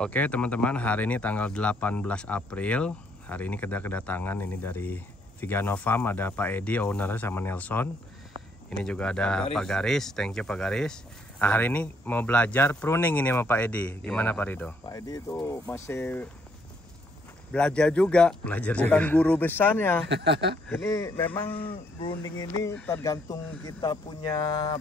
Oke teman-teman, hari ini tanggal 18 April. Hari ini kita kedatangan ini dari Vigano Farm. Ada Pak Edi, owner, sama Nelson. Ini juga ada Pak Garis. Thank you Pak Garis. Nah, hari ini mau belajar pruning ini sama Pak Edi. Gimana Pak Rido? Pak Edi itu masih belajar juga. Bukan guru besarnya. Ini memang pruning ini tergantung kita punya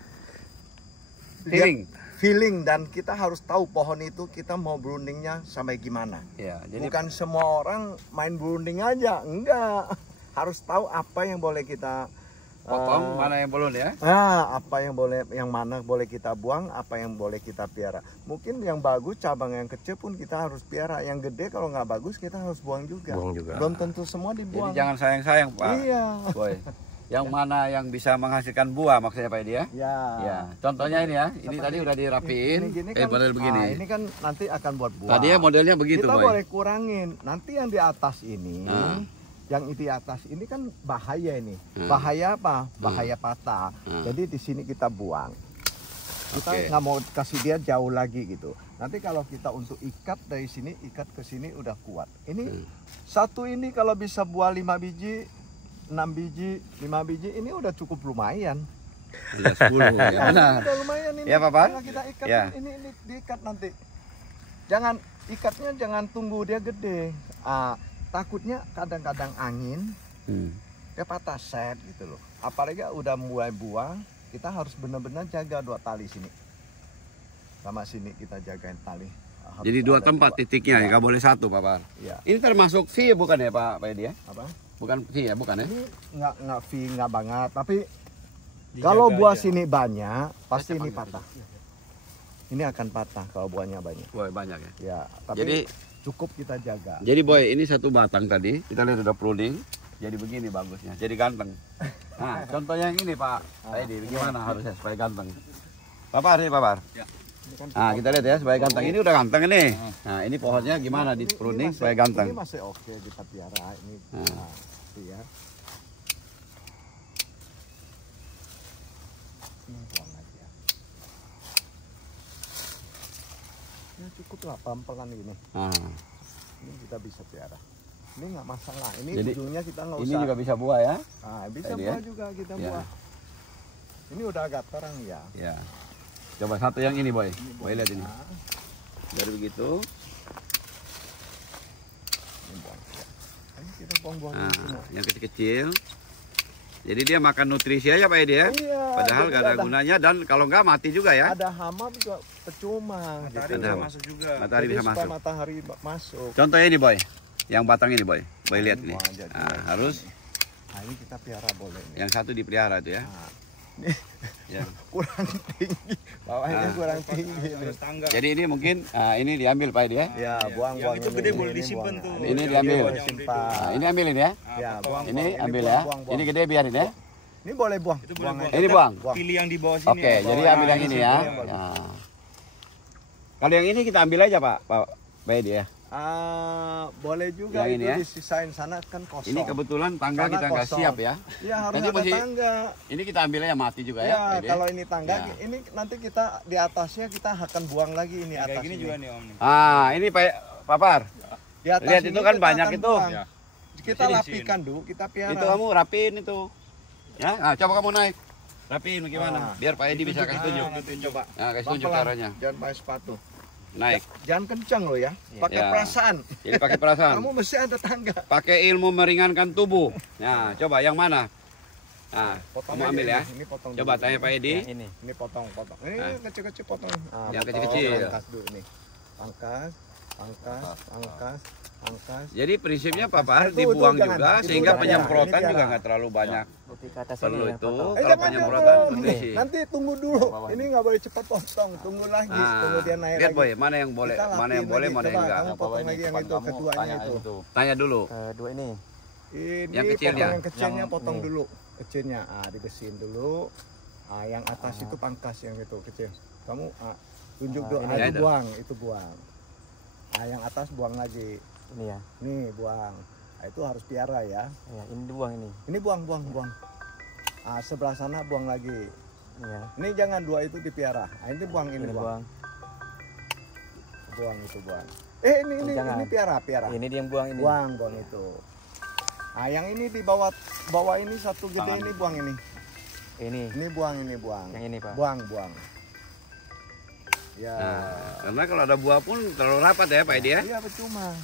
feeling dan kita harus tahu pohon itu kita mau pruningnya sampai gimana. Ya, jadi bukan semua orang main pruning aja, enggak. Harus tahu apa yang boleh kita potong, mana yang belum ya. Apa yang boleh, yang mana boleh kita buang, apa yang boleh kita piara. Mungkin yang bagus, cabang yang kecil pun kita harus piara. Yang gede kalau nggak bagus kita harus buang juga. Belum tentu semua dibuang. Jadi jangan sayang-sayang Pak. Iya. Boy. Yang mana yang bisa menghasilkan buah maksudnya Pak Edi ya? Ya. Contohnya ini ya. Ini tadi udah dirapiin. Model begini. Ini kan nanti akan buat buah. Tadi ya modelnya begitu, kita Boy. boleh kurangin. Nanti yang di atas ini, yang di atas ini kan bahaya ini. Bahaya apa? Bahaya patah. Jadi di sini kita buang. Kita nggak mau kasih dia jauh lagi gitu. Nanti kalau kita untuk ikat dari sini, ikat ke sini udah kuat. Ini satu ini kalau bisa buah 5 biji, 6 biji, 5 biji, ini udah cukup lumayan. Udah 10 ya. Benar. Udah lumayan ini. Ya, Papa? Kalau kita ikat Ya. ini diikat nanti. Jangan ikatnya jangan tunggu dia gede. Takutnya kadang-kadang angin dia patah set gitu loh. Apalagi udah mulai buah, kita harus benar-benar jaga 2 tali sini. Sama sini kita jagain tali. Jadi 2 tempat titiknya ya, nggak boleh 1 Pak. Ya. Ini termasuk V bukan ya Pak Edi ya? Apa? Bukan V ya, bukan ya? Ini nggak V nggak banget, tapi kalau buah sini banyak, pasti ini patah. Ini akan patah kalau buahnya banyak. Boy, banyak ya. Ya, tapi Jadi cukup kita jaga. Jadi Boy, ini 1 batang tadi, kita lihat udah pruning. Jadi begini bagusnya, jadi ganteng. Nah, contohnya yang ini Pak Edi, gimana harusnya supaya ganteng? Papar nih Papar. Ya. Nah, kita lihat ya supaya ganteng. Ini udah ganteng ini. Nah, ini pohonnya gimana di pruning supaya ganteng? Ini masih oke kita piara ini. Ya. Ini buang aja. Ya cukup lah pelan-pelan ini. Ini kita bisa piara. Ini nggak masalah. Ini jadi, ujungnya kita nggak usah. Ini juga bisa buah ya? Bisa buah juga kita buah. Ini udah agak terang ya. Ya. Coba satu yang ini Boy. Boy lihat ini. Dari begitu. Kita buang-buang yang kecil-kecil. Jadi dia makan nutrisi aja Pak Edi ya. Iya, padahal gak ada gunanya dan kalau nggak mati juga ya. Ada hama juga percuma. Matahari bisa masuk juga. Matahari bisa masuk. Matahari masuk. Contohnya ini Boy. Yang batang ini Boy. Boy lihat ini. Harus. Nah, ini kita piara boleh. Yang satu dipelihara itu ya. Ini ya. Kurang tinggi. Bawahnya kurang tinggi. Jadi ini mungkin ini diambil Pak Edi ya. Ya, buang-buang. Itu gede boleh disimpan tuh. Ini diambil. Nah, ini ambil ini ya. Ya, buang. Ini ambil ya. Ini gede biarin ya. Ini boleh buang. Ini buang. Pilih yang di bawah sini. Oke, jadi ambil yang ini ya. Kalau yang ini kita ambil aja Pak Edi ya. Boleh juga yang itu ini ya. Disisain sana kan kosong. Ini kebetulan tangga kita nggak siap ya. Iya harus ada tangga. Ini kita ambil aja mati juga ya. Kalau ini tangga, ini nanti kita di atasnya kita akan buang lagi ini atas. Kayak gini juga nih Om. Ini Pak Papar. Di atas lihat itu kan banyak itu. Ya. Kita rapikan dulu, kita piara. Itu kamu rapiin itu. Ya, nah, coba kamu naik. Rapiin bagaimana? Biar Pak Edi bisa kasih tunjuk. Coba. Nah, kasih tunjuk caranya. Jangan pakai sepatu. Naik. Jangan kencang loh ya. Pakai perasaan. Jadi pakai perasaan. Kamu mesti ada tangga. Pakai ilmu meringankan tubuh. Nah, coba yang mana? Nah, kamu ambil ya. Ini potong coba dulu. tanya Pak Edi. Ini potong. Ini kecil-kecil potong. Yang kecil-kecil. Pangkas dulu nih. Pangkas. Jadi prinsipnya Papar dibuang juga sehingga penyemprotan juga nggak terlalu banyak. Perlu itu kalau penyemprotan nutrisi. Nanti tunggu dulu. Ini nggak boleh cepat potong. Tunggu lagi. Tunggu dia naik lihat lagi. Boy, mana yang boleh, mana yang boleh, mana yang enggak. Kamu potong lagi yang itu, keduanya itu. Tanya dulu. Dua ini. Ini yang kecilnya. Yang kecilnya potong dulu. Kecilnya, dibersihin dulu. Yang atas itu pangkas yang itu kecil. Kamu tunjuk dulu. Itu buang. Yang atas buang lagi. Ini ya. Nih buang. Itu harus piara ya. Ya, ini buang ini. Ini buang. Sebelah sana buang lagi. Ya. Ini jangan 2 itu dipiara. Ini buang, ini buang. buang itu buang. Ini piara. Ini dia yang buang ini. Buang itu. Nah, yang ini di bawah ini satu gede ini buang ini. Ini buang. Yang ini, Pak. Buang. Ya. Nah, karena kalau ada buah pun terlalu rapat ya Pak Edi ya? Iya, percuma.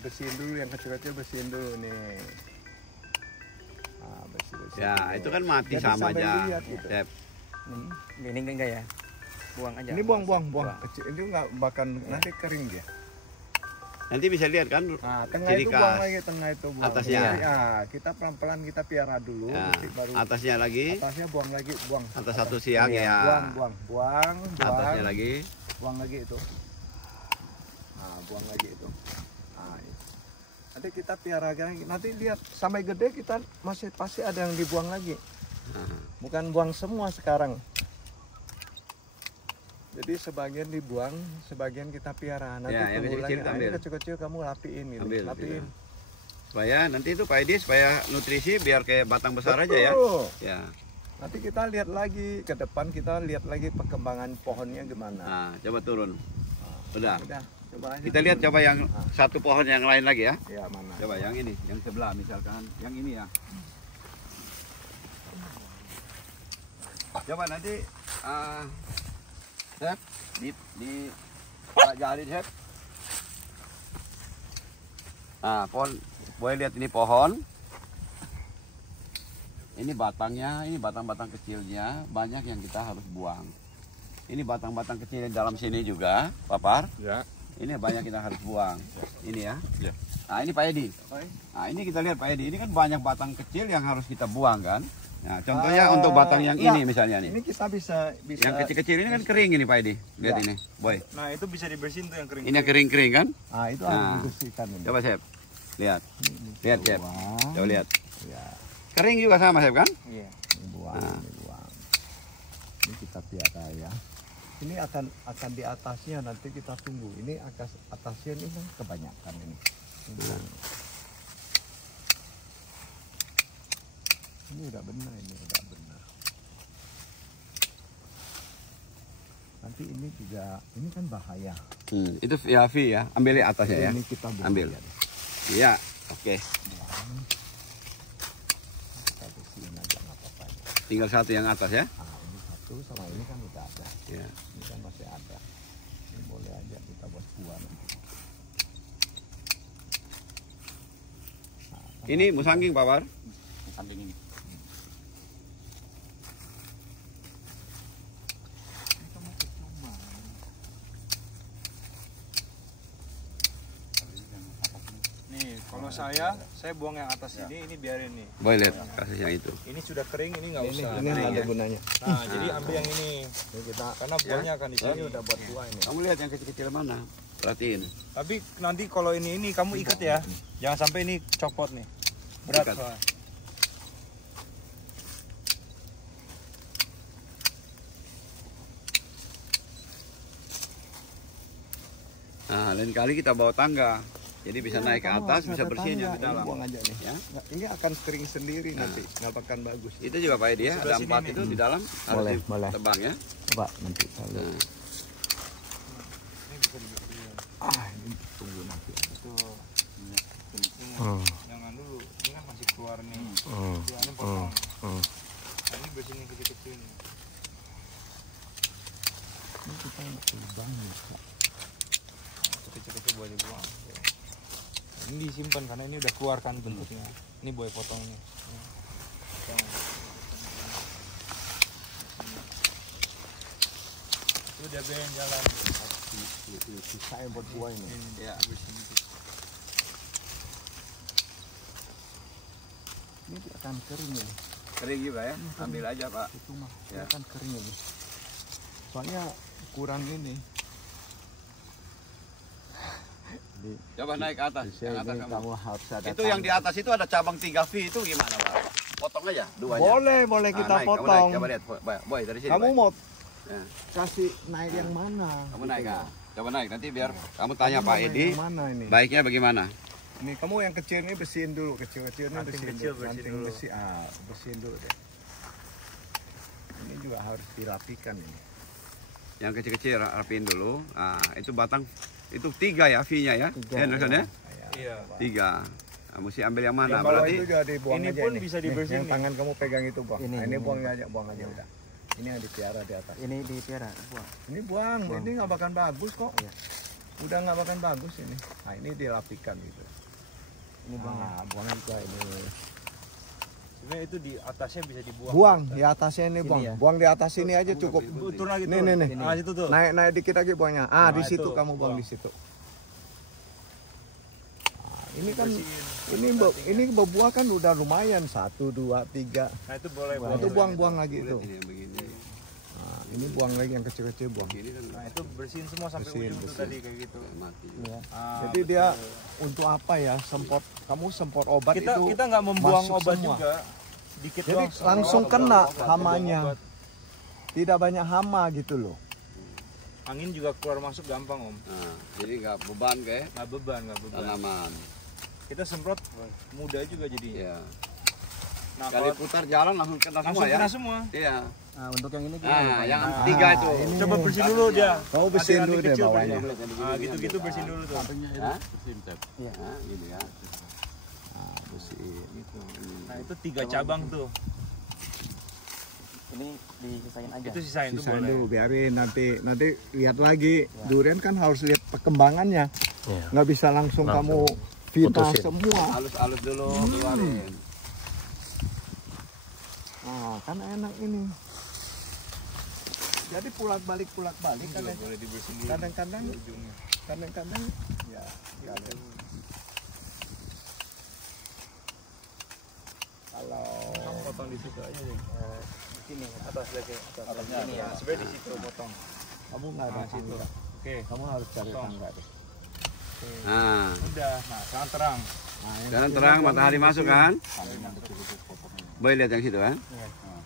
Bersihin dulu yang kecil-kecil, bersihin dulu nih. Bersih. Ya, itu kan mati. jadi sama aja. Gitu. Ini enggak ya? Buang aja. Ini buang. Kecil itu enggak bahkan nanti kering dia. Nanti bisa lihat kan? Nah, tengah itu buang lagi, tengah itu buang. Atasnya. Ya, kita pelan-pelan kita piara dulu, Ya. baru Atasnya lagi. Atasnya buang lagi, buang. Atas satu siang ya. Buang. Atasnya lagi. Buang lagi itu. Nah, buang lagi itu. Nah, nanti kita piara lagi. Nanti lihat sampai gede kita masih pasti ada yang dibuang lagi. Bukan buang semua sekarang. Jadi sebagian dibuang, sebagian kita piara. Nanti ya, yang kecil-kecil kamu lapiin gitu. Lapiin. Supaya nanti itu Pak Edi supaya nutrisi biar kayak batang besar. Betul. Aja ya. Ya. Nanti kita lihat lagi ke depan, kita lihat lagi perkembangan pohonnya gimana. Nah, coba turun. Udah. Coba aja. Kita lihat coba yang satu pohon yang lain lagi ya. Ya, mana? Coba yang ini, yang sebelah misalkan, yang ini ya. Coba nanti Chef, di pelajari Chef. Nah, pohon, boleh lihat ini pohon. Ini batangnya, ini batang-batang kecilnya, banyak yang kita harus buang. Ini batang-batang kecil di dalam sini juga, Papar. Ya. Ini banyak kita harus buang. Ini ya. Ya. Nah, ini Pak Edi. Nah, ini kita lihat Pak Edi, ini kan banyak batang kecil yang harus kita buang kan. Nah, contohnya untuk batang yang ini misalnya nih. Ini kita bisa. Yang kecil-kecil ini kan kering ini Pak Edi. Lihat ini, Boy. Nah, itu bisa dibersihin tuh yang kering. Ini yang kering-kering kan? Nah, itu harus dibersihkan ini. Coba Chef. Lihat. Lihat Chef. Coba lihat. Ya. Kering juga sama Chef kan? Iya. Ini buang. Ini kita piara ya. Ini akan di atasnya nanti kita tunggu. Ini atasnya ini kan kebanyakan ini. Ini udah benar, Nanti ini juga, ini kan bahaya. Itu VAV ya, ambil di atasnya ya. Ini kita buang. Ambil. Iya, oke. Kita bersihin aja nggak apa-apa. Tinggal satu yang atas ya. Nah, ini satu sama ini kan udah ada. Ya. Ini kan masih ada. Ini boleh aja kita buat buah nanti. Nah, Ini musangking Pak War. Samping ini. Kalau saya buang yang atas ini biarin nih. Boleh lihat kasih yang itu. Ini sudah kering, ini nggak usah. Ini ada gunanya. Nah, jadi ambil yang ini. Kita, karena buahnya akan di sini. ini udah buat buah ini. Kamu lihat yang kecil-kecil mana? Perhatiin. Tapi nanti kalau ini kamu ikat ya. Jangan sampai ini copot nih. Berat Ikat. soalnya. Nah, lain kali kita bawa tangga. Jadi bisa naik ke atas, bisa bersihin yang di dalam. Buang aja nih. Ya. Nah, ini akan kering sendiri nanti, nggak akan bagus. Itu juga Pak Edi ya, ada 4 itu di dalam harus Boleh. tebang ya. Coba nanti kalau Nah, ini tunggu nanti. Tuh. Jangan dulu. Ini kan masih keluar nih. Ini potong. Nah, ini bersihin yang kecil-kecil nih. Ini kita lubang bisa. Kecil-kecil boleh dibuang. Ini disimpan karena ini udah keluarkan bentuknya. Ini boleh potongnya. Potong. Itu dia biarin jalan. Bisa yang buat buah ini. ya. Ini akan kering ini. Kering juga ya. Ambil aja Pak. Itu mah Ya. akan kering ini. Soalnya kurang ini. Coba naik ke atas. Di Yang atas sini kamu. kamu harus ada. Itu yang di atas itu ada cabang 3V itu gimana Pak? Potong aja duanya. Boleh kita Nah, naik. potong. Kamu naik. Coba lihat, Boy dari sini. Kamu Boy. mau Ya. kasih naik yang mana? Kamu naik kan? Coba naik nanti biar kamu tanya Pak Edi. Yang mana ini? Baiknya bagaimana? Ini kamu yang kecil ini bersihin dulu, kecil-kecil ini Ranting bersihin kecil dulu. bersihin Ranting dulu. bersihin dulu deh. Ini juga harus dirapikan ini. Yang kecil-kecil rapiin dulu. Nah, itu batang itu 3 ya V-nya ya. Ya, Nelson ya? Iya. 3. Nah, mesti ambil yang mana? Yang bawah Berarti itu juga dibuang ini aja pun ini. bisa Nih, dibersihin yang nih. tangan kamu pegang itu buang. Ini, Nah, ini ini. buang aja udah. Ini yang dipiara di atas. Ini di piara, buang. Ini buang. Ini nggak bakal bagus kok. Iya. Udah nggak bakal bagus ini. Nah ini dilapikan gitu. Ini buang. Nah, buang juga ini. Sebenarnya itu di atasnya bisa dibuang. Buang di atasnya ini buang. ya? Buang di atas ini aja cukup. Turun lagi tuh. Nih. Ah, itu tuh. Naik dikit lagi buangnya. Ah, Nah, di situ itu. kamu buang Buang. di situ. Ini kan ini berbuah kan udah lumayan 1, 2, 3. Nah, itu boleh Nah, itu buang-buang lagi Lihat itu. ini yang begini. Nah, ini buang lagi yang kecil-kecil buang. Begini kan Nah, itu bersihin semua sampai Bersihin, ujung tuh bersihin. tadi kayak gitu. mati. Iya. Ah, Jadi dia untuk apa ya? Kamu semprot obat kita itu. kita nggak membuang masuk obat semua. juga. Dikit Jadi doang. langsung Obat, kena obat, hamanya. obat. Tidak banyak hama gitu loh. Angin juga keluar masuk gampang, Om. Nah, jadi nggak beban kayak Nggak beban. tanaman. Kita semprot mudah juga jadi. Iya. Nah, Kali kalau putar jalan langsung kena langsung semua ya. kena semua. Iya. Nah, untuk yang ini gimana? Nah, Pak? yang Nah, 3 itu. ini. Coba bersihin dulu dia. Kau bersihin Hati-hati dulu deh kecil bawahnya. bersihin. Ah, gitu-gitu bersihin dulu tuh. Hah? Iya. Nah, gini ya. Nah, itu 3 cabang tuh. Ini disisain aja. Itu sisain tuh Sisain boleh. dulu, biarin nanti lihat lagi. Durian kan harus lihat perkembangannya. Iya. Nggak bisa langsung kamu fitnah putusin. semua. Halus-halus dulu keluarin. Nah, kan enak ini. Jadi pulak-balik kan Boleh dibersihin dulu kadang-kadang ujungnya. ya kadang. Kalau Kamu potong di situ aja deh. Sini, Atas lagi, atas. Ini ya. Sebenarnya di situ potong. kamu nggak ada Nah, situ. tangga, Oke. kamu harus cari Potong. tangga deh. Nah, Udah. Nah, sekarang terang. Nah, yang sekarang kecil terang buang matahari di masuk sini. kan? Yang kecil itu potongnya. Boleh lihat yang situ kan?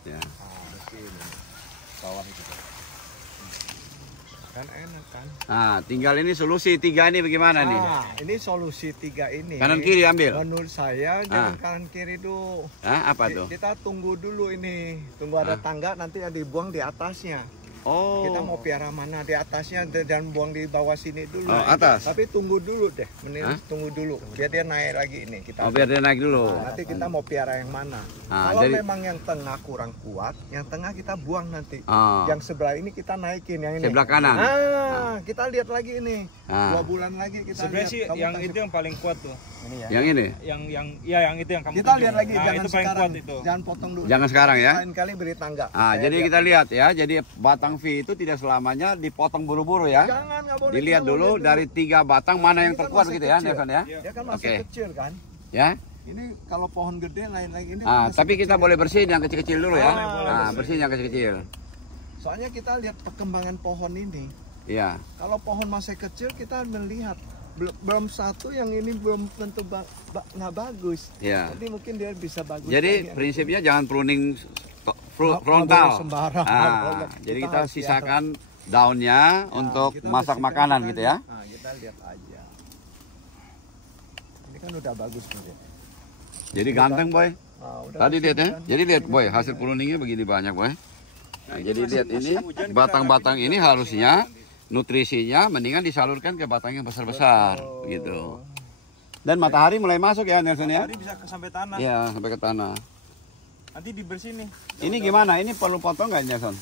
Ya. Bersihin. Bawah itu. Kan enak kan? Nah, tinggal ini solusi 3 ini bagaimana nih? Nah, ini solusi 3 ini. Kanan kiri ambil. Menurut saya jangan kanan kiri dulu. Hah, apa tuh? Kita tunggu dulu ini. Tunggu ada tangga nanti yang dibuang di atasnya. Oh. Kita mau piara mana di atasnya dan buang di bawah sini dulu. Oh, atas. Tapi tunggu dulu deh. Hah? Tunggu dulu. Biar dia naik lagi ini. Kita Oh, biar dia naik dulu. Nah, nanti kita mau piara yang mana. Ah, Kalau jadi- memang yang tengah kurang kuat, yang tengah kita buang nanti. Oh. Yang sebelah ini kita naikin yang ini. Sebelah kanan. Kita lihat lagi ini. Ah. 2 bulan lagi kita Sebenarnya lihat. sih Kamu yang kasih- itu yang paling kuat tuh. Ini ya. Yang ini? Yang itu yang kamu Kita tunjuk. lihat lagi, Nah, jangan itu paling sekarang. kuat itu. Jangan potong dulu. Jangan sekarang ya. Lain kali beri tangga. Ah, Saya jadi lihat. kita lihat ya. Jadi batang V itu tidak selamanya dipotong buru-buru ya. Jangan, nggak boleh. Dilihat kita mau dulu lihat dari 3 batang mana yang Ini kan terkuat masih gitu ya, kecil. Nelson ya. Dia kan masih Oke. kecil kan. Ya. Ini kalau pohon gede lain lagi ini. Ah, masih tapi kita kecil. boleh bersihin yang kecil-kecil dulu ya. Boleh, Ah, bersihin yang kecil-kecil. Soalnya kita lihat perkembangan pohon ini. Iya. Kalau pohon masih kecil kita melihat belum satu yang ini belum tentu nggak bagus. Iya. Jadi mungkin dia bisa bagus. Jadi lagi. prinsipnya jangan pruning Nggak frontal. boleh sembarang. Ah, jadi kita harus sisakan daunnya untuk kita masak bersihkan makanan aja. gitu ya. Nah, kita lihat aja. Ini kan udah bagus nih. Jadi ganteng boy. Ah, udah Tadi bagus lihat ya. kan? Jadi lihat boy, hasil pruningnya begini banyak boy. Nah, jadi lihat ini batang-batang ini harusnya nutrisinya mendingan disalurkan ke batang yang besar-besar gitu. Dan matahari mulai masuk ya Nelson ya. Tadi bisa sampai tanah. Iya, sampai ke tanah. Nanti dibersihin nih. Ini gimana? Ini perlu potong nggak Nelson?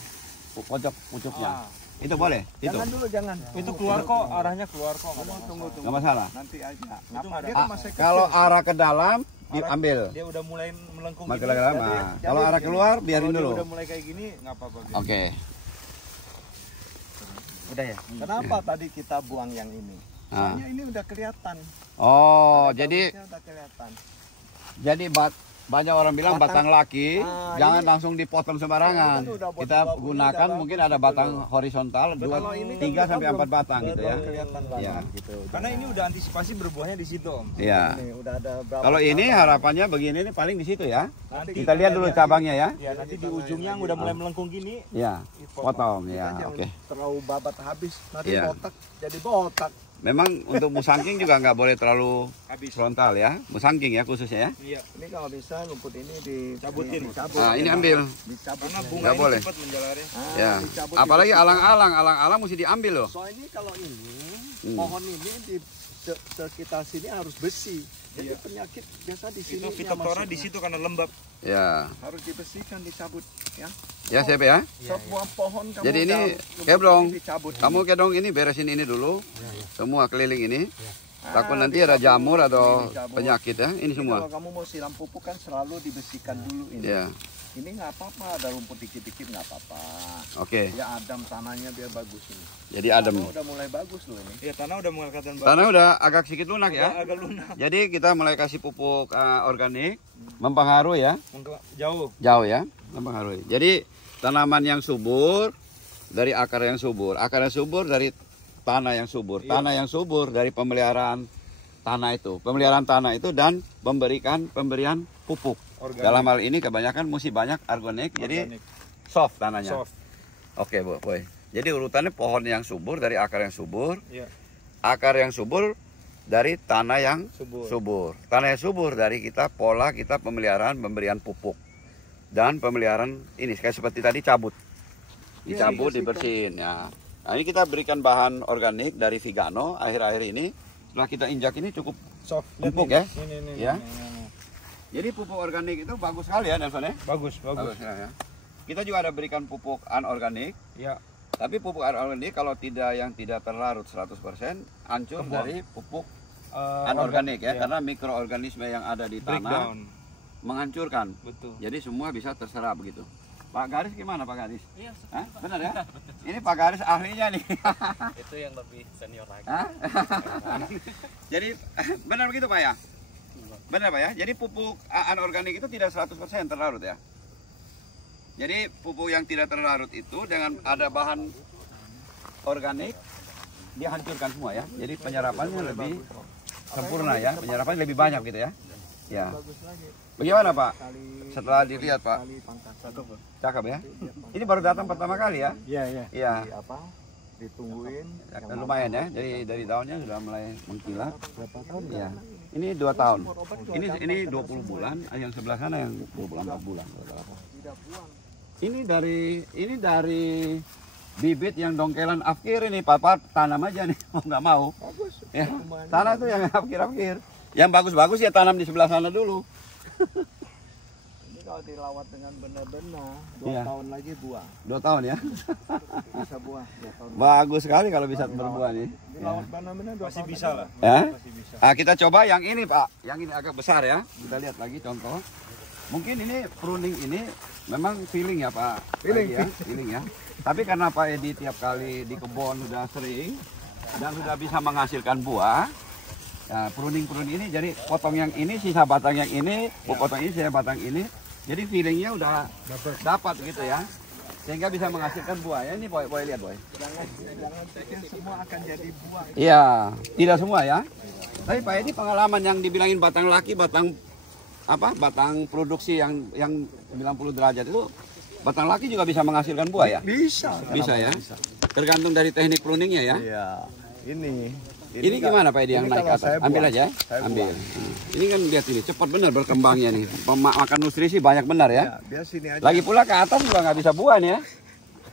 Pojok pucuknya. Ah. Itu boleh? Itu Jangan dulu, jangan. Itu keluar kok, arahnya keluar kok. nggak ada Tunggu, masalah. nggak masalah. Nanti aja. nggak Ngapa? ada. Dia kan masih kecil. Kalau arah ke dalam diambil. Dia udah mulai melengkung Makin gini. ke dalam. Jadi- Nah, jadi kalau arah begini. keluar biarin Kalau dia dulu. udah mulai kayak gini nggak apa-apa. Oke. Udah ya. Kenapa tadi kita buang yang ini? Ah. Soalnya ini udah kelihatan. Oh, Ada jadi bagusnya udah kelihatan. banyak orang bilang batang laki Ah, jangan ini- langsung dipotong sembarangan. ini kan udah buat Kita dua bulan gunakan udah mungkin bagus ada gitu batang loh. horizontal Kalau ini kan 3 kita sampai 4 belum- batang gitu ya. belum kelihatan banget Iya. gitu. Karena ini udah antisipasi berbuahnya di situ, Om. Iya. Ini udah ada berapa Kalau ini cabang. harapannya begini nih paling di situ ya. Nanti Kita lihat dulu cabangnya ya. Ya, nanti di ujungnya yang udah mulai melengkung gini, Ya, potong Kita ya. jangan Oke. terlalu babat habis. Nanti Iya. botak jadi botak. Memang untuk musangking juga nggak boleh terlalu frontal ya, musangking ya khususnya ya. Iya. Ini kalau bisa rumput ini dicabutin. Nah ini ambil, Karena bunga nggak ini boleh. cepat menjalarnya. Ya. Apalagi alang-alang mesti diambil loh. So ini kalau ini pohon ini di sekitar sini harus bersih. Jadi penyakit biasa di sini. Itu Phytophthora di situ karena lembab. Ya. Harus dibersihkan, dicabut ya. Ya siap ya. Sebuah pohon kamu Jadi ini Keblong, kamu Kedong ini beresin ini dulu, semua keliling ini. Takut nanti ada jamur atau penyakit ya, ini semua. Kalau kamu mau siram pupuk kan selalu dibersihkan dulu ini. Ya. Ini nggak apa-apa, ada rumput dikit-dikit nggak apa-apa. Oke. Ya adem tanahnya biar bagus ini. Jadi adem. Tanah udah mulai bagus loh ini. Iya, tanah udah mulai kelihatan bagus. Tanah udah agak sedikit lunak ya. Agak lunak. Jadi kita mulai kasih pupuk organik, mempengaruhi ya. Jauh. Jauh ya, mempengaruhi. Jadi tanaman yang subur dari akar yang subur, akar yang subur dari tanah yang subur, tanah yang subur dari pemeliharaan tanah itu, pemeliharaan tanah itu dan pemberian pupuk. Organik. Dalam hal ini kebanyakan mesti banyak organik, jadi soft tanahnya. Soft. Oke, boy. Jadi urutannya pohon yang subur dari akar yang subur, Iya. akar yang subur dari tanah yang Subur. subur. Tanah yang subur dari kita pola kita pemeliharaan pemberian pupuk dan pemeliharaan ini kayak seperti tadi cabut, dicabut, dibersihin. Ya. Nah, ini kita berikan bahan organik dari Vigano akhir-akhir ini. Setelah kita injak ini cukup Soft. empuk ya. Ini. Ya. Jadi pupuk organik itu bagus sekali ya Nelson ya. Bagus. Ya. Kita juga ada berikan pupuk anorganik. Ya. Tapi pupuk anorganik kalau yang tidak terlarut 100% hancur dari pupuk anorganik ya, karena mikroorganisme yang ada di tanah Breakdown. menghancurkan. Betul. Jadi semua bisa terserap begitu. Pak Garis gimana Pak Garis? Iya. Benar ya? Ini Pak Garis ahlinya nih. Itu yang lebih senior lagi. Jadi benar begitu Pak ya? Benar Pak ya? Jadi pupuk anorganik itu tidak 100% terlarut ya? Jadi pupuk yang tidak terlarut itu dengan ada bahan organik dihancurkan semua ya. Jadi penyerapannya lebih sempurna ya, penyerapannya lebih banyak gitu ya. Ya. Bagaimana Pak? Setelah dilihat Pak, cakep ya. Ini baru datang pertama kali ya? Iya. Iya. Ditungguin. Ya, lumayan ya. Jadi dari daunnya sudah mulai mengkilat. Berapa tahun? Iya. Ini 2 tahun. Ini 20 bulan. Yang sebelah sana yang 24 bulan. Ini dari bibit yang dongkelan afkir ini, Papa tanam aja nih, mau nggak mau. Bagus. Ya, tanah tuh yang afkir. Yang bagus-bagus ya tanam di sebelah sana dulu. Ini kalau dirawat dengan benar-benar 2 Iya. tahun lagi buah. 2 tahun ya. Bisa buah 2 tahun. Bagus sekali kalau bisa berbuah nih. Dirawat benar-benar 2 Masih tahun. bisa lah. Ya. Masih bisa. Nah, kita coba yang ini Pak. Yang ini agak besar ya. Kita lihat lagi contoh. Mungkin ini pruning ini memang feeling ya Pak. Feeling. Ya, feeling ya. Tapi karena Pak Edi tiap kali di kebun sudah sering dan sudah bisa menghasilkan buah. Nah, pruning ini jadi potong yang ini, sisa batang yang ini, potong ini, sisa batang ini. Jadi feelingnya udah dapat gitu ya. Sehingga bisa menghasilkan buah ya. Ini boleh lihat boy. Jangan pikir semua akan jadi buah. Iya, tidak semua ya. Tapi Pak Edi pengalaman yang dibilangin batang laki, batang produksi yang 90 derajat itu, batang laki juga bisa menghasilkan buah ya? Bisa. Bisa ya. Tergantung dari teknik pruningnya ya. Iya. Ini gimana Pak Edi yang naik ke atas? Ambil aja. Ambil. Ini kan lihat ini cepat benar berkembangnya nih. Makan nutrisi banyak benar ya. Biar sini aja. Lagi pula ke atas juga nggak bisa buah nih ya.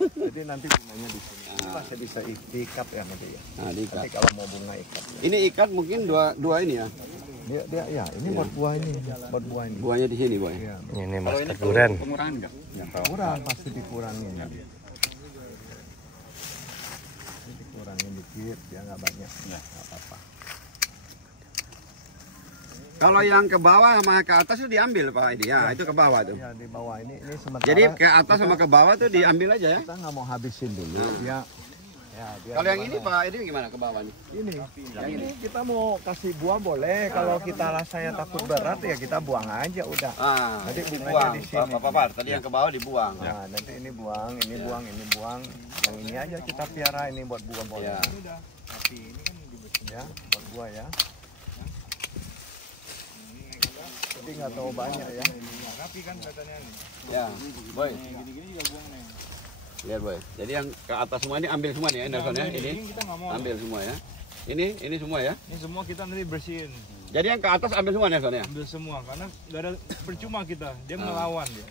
Jadi nanti bunganya di sini. Ini masih bisa diikat ya nanti ya. Nah, diikat. Nanti kalau mau bunga ikat. Ini ikat mungkin dua ini ya. Dia ya, ini buat buah ini, buat buah ini. Buahnya di sini, Boy. Iya. Ini Mas Teguren. Pengurangan enggak? Kurang pasti dikurangin. Dikurangin dikit, dia nggak banyak. Nggak apa-apa. Kalau yang ke bawah sama ke atas itu diambil Pak Edi. Ya, itu ke bawah tuh. Ya di bawah ini sementara. Jadi ke atas sama ke bawah tuh diambil aja ya. Kita nggak mau habisin dulu. Dia Kalau yang ini Pak Edi gimana ke bawah nih? Ini kita mau kasih buah boleh. Kalau kita rasanya takut berat ya kita buang aja udah. Nanti bunganya dibuang. di sini. Pak, tadi yang ke bawah dibuang. Nah, nanti ini buang, ini buang, ini buang. Yang ini aja kita piara ini buat buah boleh. Ya. Ya, buat buah ya. Tapi nggak tahu banyak ya. Rapi kan katanya nih. Ya, Boy. Gini-gini juga buang nih. Lihat Boy. Jadi yang ke atas semua ini ambil semua nih ya, Nelson ya. Ini kita nggak mau. ambil semua ya. Ini semua ya. Ini semua kita nanti bersihin. Jadi yang ke atas ambil semua Nelson ya? Ambil semua karena nggak ada percuma kita. Dia melawan dia.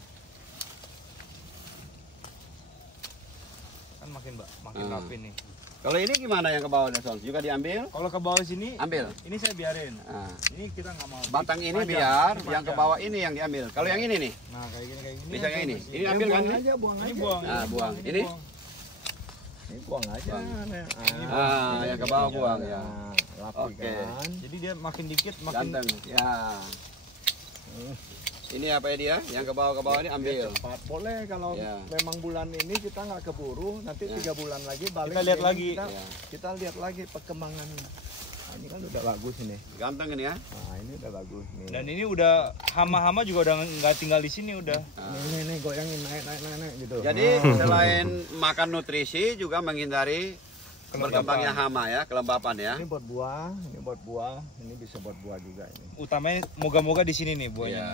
Kan makin rapi nih. Kalau ini gimana yang ke bawah Nelson? Juga diambil? Kalau ke bawah sini Ambil. ini saya biarin. Ini kita nggak mau. Batang ini Panjang, biar, panjang. yang ke bawah ini yang diambil. Kalau yang ini nih, Nah, kayak gini. bisa yang ini. Ini ambil kan? Buang aja, buang Ini aja. buang. Nah, buang. Ini? buang. Ini buang aja. Yang ke bawah buang ya. Rapi Oke. kan. Jadi dia makin dikit makin Ganteng. Ya. Ini apa ya dia? Yang ke bawah ini ambil. Cepat. Boleh kalau Ya. memang bulan ini kita nggak keburu, nanti 3 bulan lagi balik. Kita lihat sini, lagi. Kita lihat lagi perkembangannya. Nah, ini kan udah bagus ini. Ganteng ini ya. Nah, ini udah bagus nih. dan ini udah hama-hama juga udah nggak tinggal di sini udah. Ini goyangin naik gitu. Jadi selain makan nutrisi juga menghindari berkembangnya hama ya, kelembapan ya. Ini buat buah, ini bisa buat buah juga ini. Utamanya moga-moga di sini nih Iya. buahnya.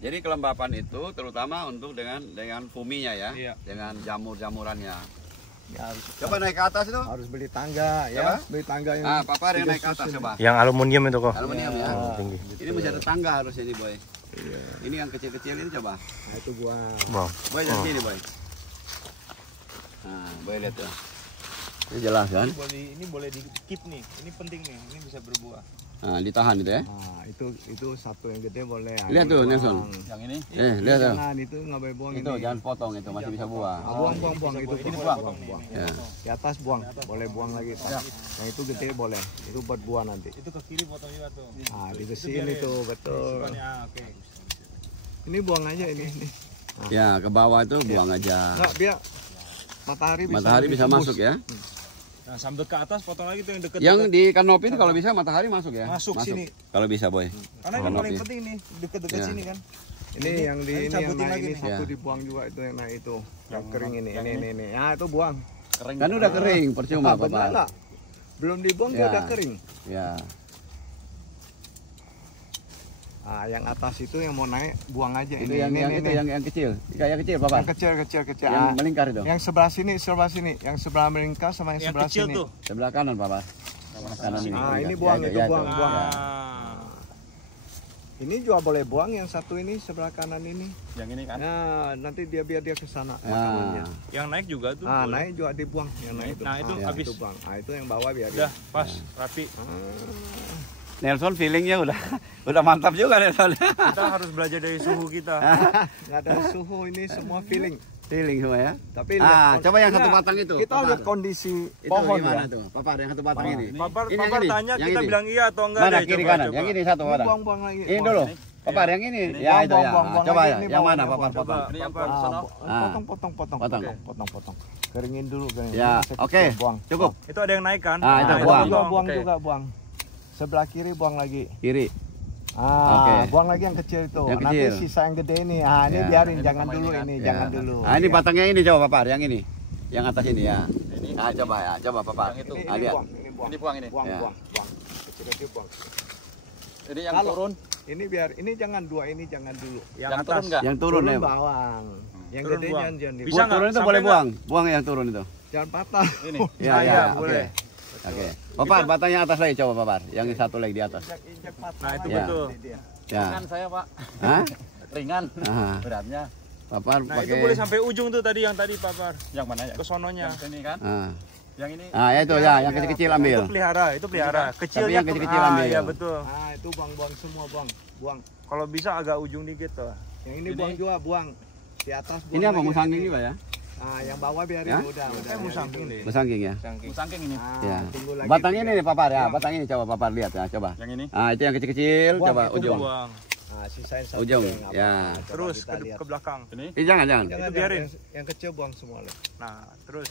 Jadi kelembapan itu terutama untuk dengan fuminya ya, Iya. dengan jamur-jamurannya. Ya, harus, Coba naik ke atas itu. harus beli tangga Coba. ya, beli tangga yang Papa yang naik ke atas coba. Yang aluminium itu kok. Aluminium ya. Tinggi. Ini masih ada tangga harus ini boy. Iya. Ini yang kecil-kecil ini coba. Nah, itu buah. Wow. Boy dari sini boy. Nah, boy lihat ya. Ini jelas kan? Ini boleh di keep nih. Ini penting nih. Ini bisa berbuah. Nah, ditahan itu ya. Nah, itu satu yang gede boleh. Lihat tuh, Buang. Nelson. Yang ini Lihat tuh. Jangan, itu nggak boleh buang Itu ini. jangan potong itu masih bisa buah. Buang itu ini buang. potong nih. Ini Ya. potong. Di atas buang, boleh buang lagi. Yang itu gede boleh, itu buat buah nanti. Itu ke kiri potong juga tuh. Nah, dibersihin itu betul. Oke. Ini buang aja ini. Ya, ke bawah itu buang aja. Nggak, biar matahari Bisa tembus. masuk ya. Nah, sambil ke atas potong lagi tuh yang deket. Yang di kanopin kalau bisa matahari masuk ya. Masuk sini. Kalau bisa boy. Karena yang paling penting nih deket-deket Ya. sini kan. Ini yang di ini yang cabutin naik lagi ini nih. satu Ya. dibuang juga itu yang naik itu. Yang kering ini. Ya, itu buang. Kan udah kering, percuma Benar Papa. nggak? Belum dibuang dia Ya. udah kering. Ya. Ah, yang atas itu yang mau naik buang aja Itu ini. yang kecil. Yang kecil Papa. Yang kecil. Yang Ah, melingkar itu. yang sebelah sini, yang sebelah melingkar sama yang Yang sebelah kecil sini. tuh. Sebelah kanan Papa. Kanan ini. Ah, ini Ya, buang, ya, itu ya, buang. Ya. Ini juga boleh buang yang satu ini sebelah kanan ini. Yang ini kan. Nah, nanti biar dia ke sana Ya. makanannya. Yang naik juga tuh. Ah, boleh. naik juga dibuang yang naik itu. Nah, itu Ah, habis. itu buang. Ah, itu yang bawah biar Udah pas rapi. Nelson feelingnya udah mantap juga Nelson. Kita harus belajar dari suhu kita. nggak ada suhu, ini semua feeling. Feeling semua ya. Tapi Coba yang satu Nggak, batang itu. Kita Papa. lihat kondisi Itu pohon gimana ya. tuh? Papa ada yang satu batang ini. Papar Ini yang tanya yang kita ini. bilang iya atau enggak Mana deh, kiri coba, kanan? coba. Yang ini satu ada. Buang lagi. Ini dulu. Papa yang ini. Ya itu ya. Buang Coba lagi, ya. ini Yang mana buang, Papa buang. potong? Ini yang Potong. Potong. Keringin dulu. Ya, Masih oke. kecil, buang. Cukup. Itu ada yang naik kan? Ah, itu Nah, buang. buang Oke. juga buang. Sebelah kiri buang lagi. Kiri. Ah, buang lagi yang kecil itu. Yang Nanti kecil. sisa yang gede ini. Ah, ini Ya. biarin, jangan dulu ini, Ya. jangan dulu. Ah, ini Ya. batangnya ini coba Papa, yang ini. Yang atas ini ya. Ah, coba ya. Coba Papa. Ini Lihat. buang, ini buang. Ini buang ini. Buang. Ya. Kecil-kecil buang. Ini yang Kalau- turun. Ini biar, ini jangan dua, ini jangan dulu. Yang atas. Yang turun ya. bawang. Yang Turun gede buang. jangan Bisa Buang nggak? turun itu Sampai boleh nggak? buang. Buang yang turun itu. jangan patah. Ini. Ya, Ah, ya, iya, oke. boleh. Oke. Papar, batang yang atas lagi coba Papar. Yang satu lagi di atas. Injak patah. Nah, itu lagi. Ya. betul. Dia. Ya. saya, Pak. Hah? Ringan Ah. beratnya. Papar Nah, pakai. itu boleh sampai ujung tuh tadi yang tadi Papar. Yang mana ya? Ke sononya. Ini kan? Ah. Yang ini Ah, ya itu ya, yang kecil-kecil ambil. Itu pelihara. Kecilnya yang kecil-kecil ambil. Iya, betul. Ah, itu buang semua, buang. Kalau bisa agak ujung dikit tuh. Yang ini buang juga, buang. Di atas buang. Ini apa lagi. musangking juga ya? Ah, yang bawah biarin Ya? udah. musangking deh. Musangking ya. musangking ini. Ah, Ya. tunggu lagi. Batang ini nih Papar ya, batang ini coba Papar lihat ya, coba. Yang ini. Ah, itu yang kecil-kecil, Buang, coba itu ujung. Buang. Ah, sisain satu. Ujung, yang apa. ya. Coba Terus kita lihat. ke belakang. Jangan. Jangan, Itu biarin. Yang kecil buang semua loh. Nah, terus.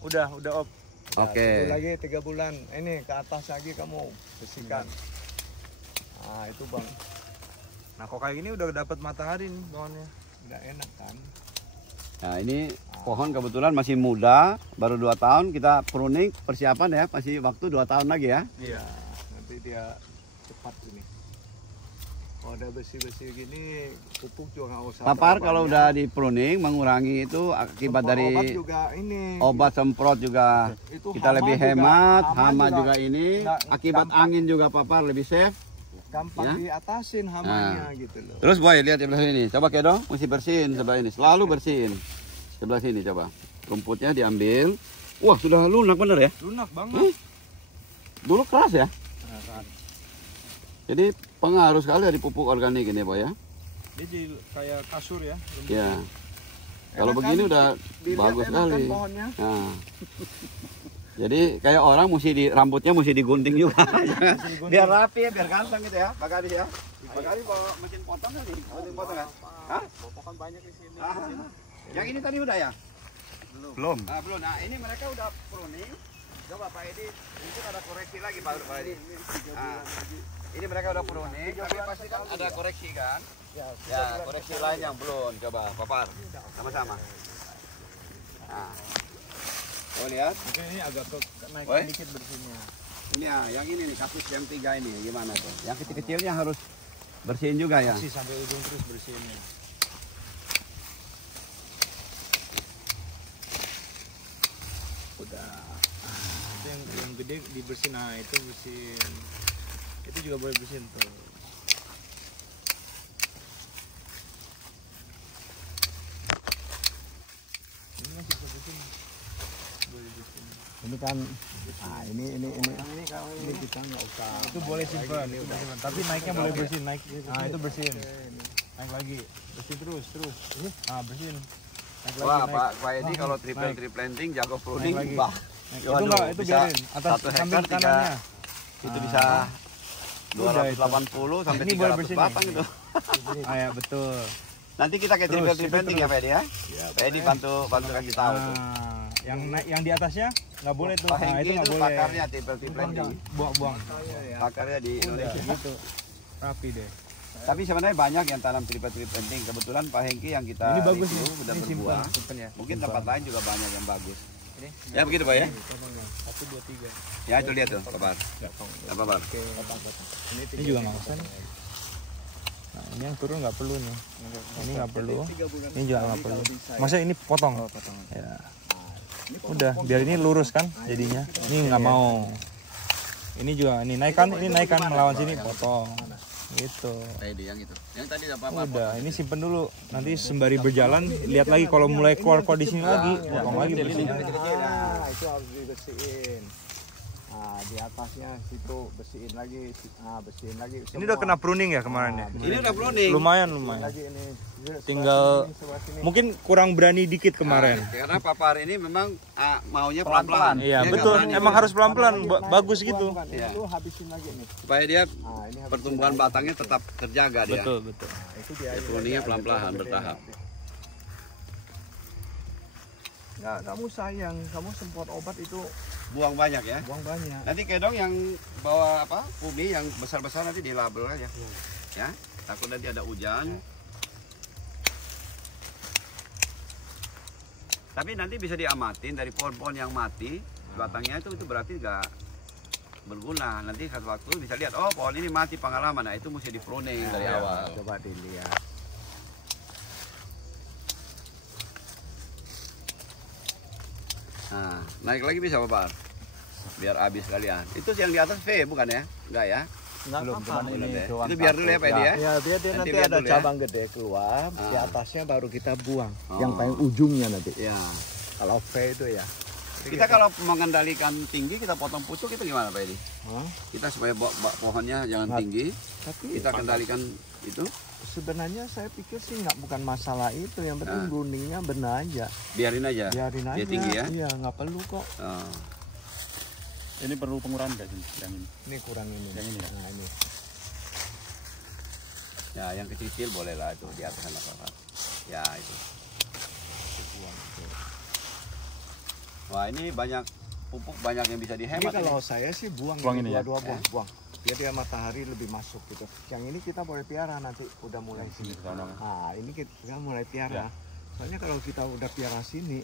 Udah op. Nah, Oke. tunggu lagi 3 bulan. Ini ke atas lagi kamu bersihkan. Ah, itu bang. Nah, kok kayak gini udah dapat matahari nih bawahnya. Udah enak kan? Nah, ini pohon kebetulan masih muda, baru 2 tahun kita pruning, persiapan ya, masih waktu 2 tahun lagi ya. Iya. Nanti dia cepat ini. Kalau udah bersih-bersih gini, pupuk juga nggak usah. Papar kalau udah di pruning mengurangi itu akibat dari obat juga ini. obat semprot juga Itu kita hama lebih juga, hemat, hama hama juga juga ini nggak akibat gampang. angin juga papar lebih safe. Gampang Ya. diatasin hamanya gitu loh. Terus boy lihat di sebelah sini, coba Kedong mesti bersihin sebelah ini, selalu bersihin sebelah sini coba. Rumputnya diambil, wah sudah lunak bener ya? Lunak banget. Dulu keras ya? Jadi pengaruh sekali dari pupuk organik ini boy ya. Dia jadi kayak kasur ya. Ya. Kalau Enak begini kan? udah Dilihat bagus enak kan sekali. pohonnya? Nah. Jadi kayak orang rambutnya mesti digunting juga. Biar rapi, biar ganteng gitu ya, Pak Gadis ya. Pak Gadis bawa mesin potong kan nih? Mesin potong ya? Hah? Potongan banyak di sini. Yang ini tadi udah ya? Belum. Nah, belum. Nah, ini mereka udah pruning. Coba Pak Edi, mungkin ada koreksi lagi Pak Edi. Nah, ini mereka udah pruning, tapi pasti kan ada koreksi kan? Ya, koreksi lain yang belum. Coba, Papar. Sama-sama. Nah. Oh, lihat. Mungkin ini agak naik Woy. dikit bersihnya. Ini ya, yang ini nih, kasus yang 3 ini gimana tuh? Yang kecil-kecilnya harus bersihin juga ya? Bersih sampai ujung terus bersihinnya. Udah. Itu yang gede dibersihin, nah itu bersihin. Itu juga boleh bersihin tuh. Ini masih bisa bersihin. Boleh bersihin. Ini kan, nah ini kita nggak usah. Itu boleh simpan, tapi naiknya boleh bersihin, naik. Nah itu bersihin. Naik lagi, bersihin terus. Ah bersihin. Naik lagi, Wah, naik. Pak Edi kalau triple planting jago pruning, Naik lagi. bah. Naik. Waduh, Itu enggak, itu bisa biarin. Atas 1 samping hektar kanannya. itu bisa Udah itu. 280 sampai Ini boleh 300 bersih batang nih. itu. Ah ya betul. Nanti kita kayak Terus, triple itu planting ya terus. Pak Edi ya. Pak Edi bantu kasih tahu tuh. Nah, yang di atasnya nggak boleh tuh. Pak Nah Hengki itu nggak itu boleh. pakarnya triple planting. Buang. Pakarnya di Indonesia. Gitu. Rapi deh. Tapi sebenarnya banyak yang tanam triple planting. Kebetulan Pak Hengki yang kita Ini bagus review nih. udah Ini berbuah. simpen ya. Mungkin tempat lain juga banyak yang bagus. Ini. Ya begitu Pak ya. 1, 2, 3. Ya itu lihat tuh, Bapak. Bapak. Ini juga nggak usah. Nah ini yang turun nggak perlu nih. Ini nggak perlu. Ini juga nggak perlu. Masa ini potong? Ya. Udah, biar ini lurus kan jadinya. Ini nggak mau. Ini juga, ini naikkan melawan sini potong. Gitu. Edi yang itu. Yang tadi apa? Udah, ini simpen dulu. Nanti sembari berjalan, lihat lagi kalau mulai keluar di sini lagi, potong lagi bersihin. Nah, itu harus dibersihin. Nah, di atasnya situ bersihin lagi. Nah, bersihin lagi. Ini udah kena pruning ya kemarin ya? Ini udah pruning. Lumayan. Lagi ini. Tinggal mungkin kurang berani dikit kemarin. Karena papar ini memang maunya pelan-pelan. Iya, Dia betul. nggak berani. Emang harus pelan-pelan, bagus gitu. Iya. Itu habisin lagi nih. Supaya dia Nah, ini habisin pertumbuhan lagi. batangnya tetap terjaga dia. Betul. Itu dia. Ya, pruningnya pelan-pelan bertahap. Nggak, kamu sayang, kamu semprot obat itu Buang banyak ya. buang banyak. Nanti Kedong yang bawa apa? Pumi yang besar-besar nanti dilabel aja. Ya. Takut nanti ada hujan. Tapi nanti bisa diamatin dari pohon-pohon yang mati, batangnya itu berarti nggak berguna. Nanti satu waktu bisa lihat, oh pohon ini mati pengalaman. Nah itu mesti di pruning dari awal. Coba dilihat. Nah, naik lagi bisa Bapak. Biar habis kalian. Itu yang di atas V bukan ya? Enggak ya? Belum, cuman Belum ini ya? doang Itu biar satu. dulu ya, Pak Edi ya? Ya, biar dia nanti biar ada dulu ya. cabang gede keluar, di Ah. atasnya baru kita buang. Oh. Yang paling ujungnya nanti. Ya. Kalau V itu ya. Kita kalau mengendalikan tinggi kita potong pucuk itu gimana Pak Edi? Hah? Kita supaya pohonnya jangan Nah, tinggi, Tapi kita kendalikan itu sebenarnya saya pikir sih bukan masalah itu, yang penting bruningnya benar aja. biarin aja. Biarin aja. Dia tinggi ya. Iya, nggak perlu kok. Oh. Ini perlu pengurangan nggak sih yang ini? Ini kurang ini. Yang ini ya? Nah, ini. Ya yang kecil-kecil boleh lah itu di atas apa-apa. Ya itu. Wah ini banyak pupuk banyak yang bisa Ini dihemat. kalau saya sih buang ini ya? dua-dua buang. Biar dia matahari lebih masuk gitu. Yang ini kita boleh piara nanti udah mulai sini. Nah, ini kita mulai piara. Soalnya kalau kita udah piara sini,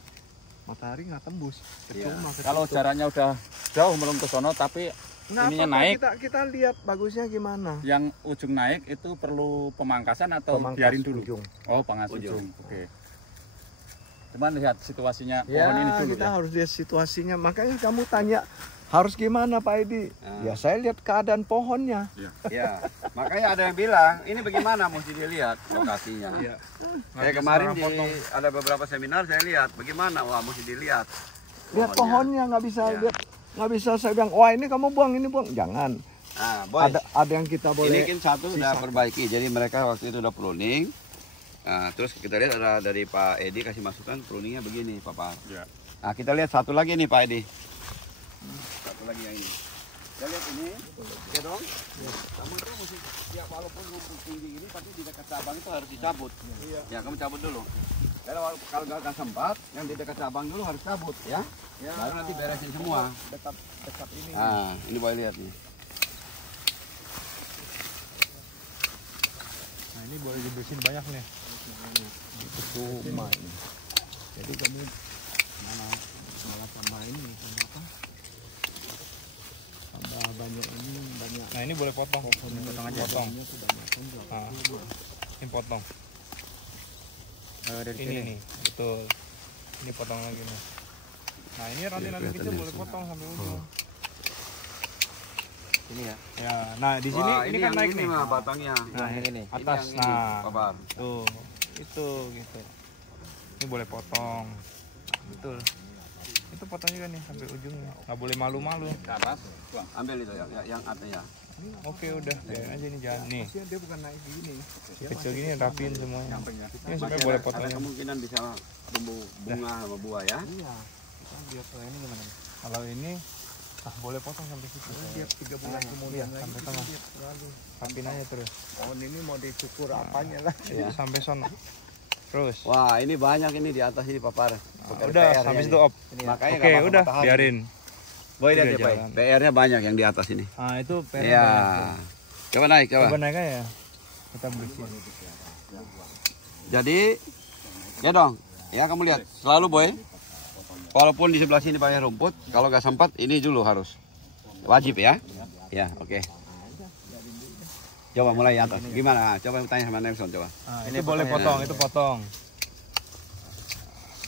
matahari nggak tembus. Percuma. Kalau jaraknya udah jauh belum ke sono tapi Nggak ininya apa-apa, naik. kita lihat bagusnya gimana. Yang ujung naik itu perlu pemangkasan atau Pemangkas biarin dulu? ujung. Oh, pangkas ujung. Oke. Cuman lihat situasinya Ya, pohon ini dulu kita ya. harus lihat situasinya. Makanya kamu tanya harus gimana Pak Edi? Ya saya lihat keadaan pohonnya. Ya, makanya ada yang bilang ini bagaimana mesti dilihat lokasinya. Saya kemarin ada beberapa seminar saya lihat bagaimana, wah mesti dilihat. Lihat pohonnya, nggak bisa lihat, nggak bisa saya bilang wah ini kamu buang ini buang, jangan. Nah, boys, Ada yang kita boleh. ini kan satu udah perbaiki, jadi mereka waktu itu udah pruning. Nah, terus kita lihat ada dari Pak Edi kasih masukan pruningnya begini, Papa. Ya. Nah, kita lihat satu lagi nih Pak Edi. Satu lagi yang ini. Kita lihat ini, ya dong. Kamu itu mesti tiap walaupun rumput tinggi ini, tapi di dekat cabang itu harus dicabut. Ya, kamu cabut dulu. Kalau nggak sempat, yang di dekat cabang dulu harus cabut, ya. Baru nanti beresin semua. Dekat ini. Nah, ini boleh lihat nih. Nah ini boleh dibersihin banyak nih. Cuma ini. Jadi kamu malah tambahin nih, apa? Tambah banyak ini banyak. Nah ini boleh potong. Potong aja. Potong. Nah, ini potong. Dari Ini nih, betul. Ini potong lagi nih. Nah ini ranting-ranting kecil boleh potong sampai ujung. Ini ya. Ya, nah di sini Wah, ini kan yang naik ini nih. mah batangnya. Nah yang ini. atas, Ini yang nah Pabar. tuh, itu gitu. Ini boleh potong, betul. Itu potong juga nih sampai ujungnya. Nggak boleh malu-malu. Ke atas, ambil itu yang atasnya. Oke udah, biarin aja nih jalan nih. Dia bukan naik begini. Kecil gini rapiin semuanya. Ini sampai Masih boleh ada potongnya. kemungkinan bisa tumbuh bunga sama buah ya. Iya. Ini gimana? Kalau ini boleh potong sampai situ. Dia 3 bulan kemudian lagi sampai tengah. dia selalu. Rapiin aja terus. Tahun ini mau dicukur apanya lah. Iya. Sampai sono. Terus. Wah, ini banyak ini di atas ini Papar. Nah, udah sampai situ op. Makanya Oke, udah biarin. Boy lihat Udah ya, Boy. jalan. PR-nya banyak yang di atas ini. Ah itu Iya. Coba naik, Coba coba. naik aja. Kita bersihin. Jadi, ya dong. Ya kamu lihat, selalu Boy. Walaupun di sebelah sini banyak rumput, kalau nggak sempat ini dulu harus. Wajib ya. Ya, oke. Coba mulai atas. Gimana? Coba tanya sama Nelson coba. Nah, itu boleh potong, itu potong.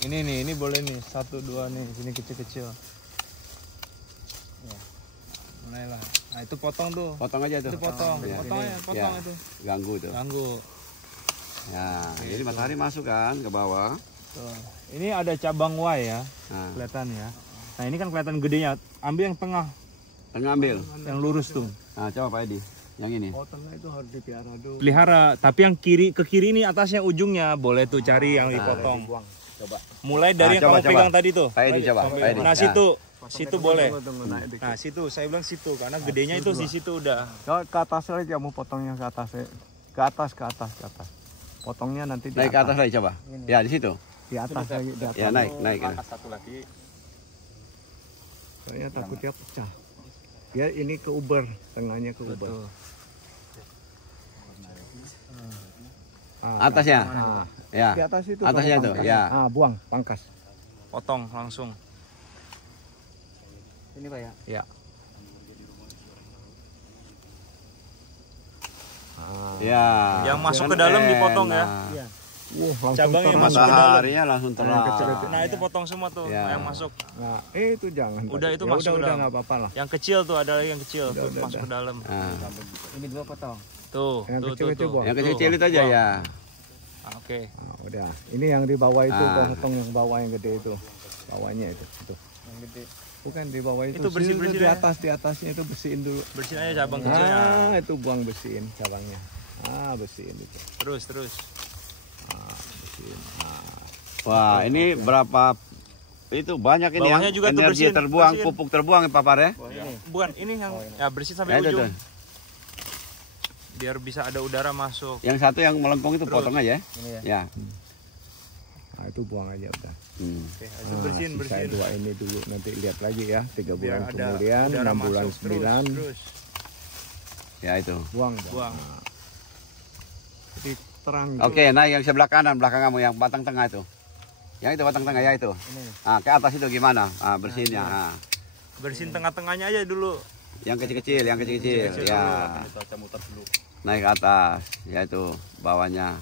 Ini boleh nih, 1, 2 nih, sini kecil-kecil. Ya. Mulailah. Nah, itu potong tuh. Potong aja tuh. Itu potong, Ya. potong ya, potong itu. Ganggu tuh. Ganggu. Ya, jadi matahari masuk kan ke bawah. Tuh. Ini ada cabang Y ya, Nah, kelihatan ya. Nah, ini kan kelihatan gedenya. Ambil yang tengah, tengah ambil. yang lurus tuh. Nah, coba Pak Edi. Yang ini. Oh, tengah itu harus dipelihara dulu. Pelihara, tapi yang ke kiri ini atasnya ujungnya boleh tuh cari yang dipotong. Coba. Mulai dari yang coba, kamu pegang tadi tuh. Pak Edi coba, Pak Edi. Nah, situ boleh. Tunggu, naik dikit. Nah, situ saya bilang situ karena gedenya itu di situ udah. Ke atas lagi kamu potongnya ke atas. Ke atas. Potongnya nanti di Naik ke atas lagi coba. Ya, di situ. Di atas lagi di atas. Ya, naik. Satu lagi. Soalnya takutnya pecah. Biar ini ke uber, tengahnya ke uber. Betul. Atasnya. Nah, Ya. di atas itu. Atasnya kamu tuh, pangkas. ya. Buang, pangkas. Potong langsung. Ini Pak ya. Ya. Ya. Yang masuk ke dalam dipotong ya. Iya. Langsung Cabang yang terang. masuk ke dalam. Mataharinya langsung terang. Nah, itu potong semua tuh Ya. yang masuk. Nah, itu jangan. Udah, Pak. itu Ya masuk ke udah dalam. nggak apa-apa lah. Yang kecil tuh ada lagi yang kecil tuh Udah, masuk ke dalam. Nah, Ini 2 potong. Tuh, Yang tuh, kecil-kecil tuh. buang. yang kecil-kecil itu aja Buang. ya. Ah, Oke. Nah, udah. Ini yang di bawah itu, Ah. potong yang bawah yang gede itu. Bawahnya itu. Yang gede. Bukan di bawah itu. Itu bersih-bersih di ya. atas, di atasnya itu bersihin dulu. Bersihin aja cabang kecilnya. Nah, itu buang bersihin cabangnya. Bersihin itu. Terus. Bersihin. Wah, ini berapa itu banyak ini Bawahnya yang juga tuh energi bersihin, terbuang, bersihin. pupuk terbuang ya Papar ya. Bukan ini yang ya bersih sampai Ya, itu ujung. tuh. Biar bisa ada udara masuk. Yang satu yang melengkung itu Terus. potong aja. Ini ya. Ya. Nah, itu buang aja udah. Oke, itu bersihin. Sisa dua ini dulu nanti lihat lagi ya. 3 bulan Biar ada kemudian, udara 6 bulan, masuk 9 terus. Ya itu. buang. Buang. Jadi terang. Oke, naik yang sebelah kanan belakang kamu yang batang tengah itu. Yang itu batang tengah ya itu. Ke atas itu gimana? Bersihinnya. Bersihin tengah-tengahnya aja dulu. Yang kecil-kecil, ya. Naik ke atas, ya itu bawahnya.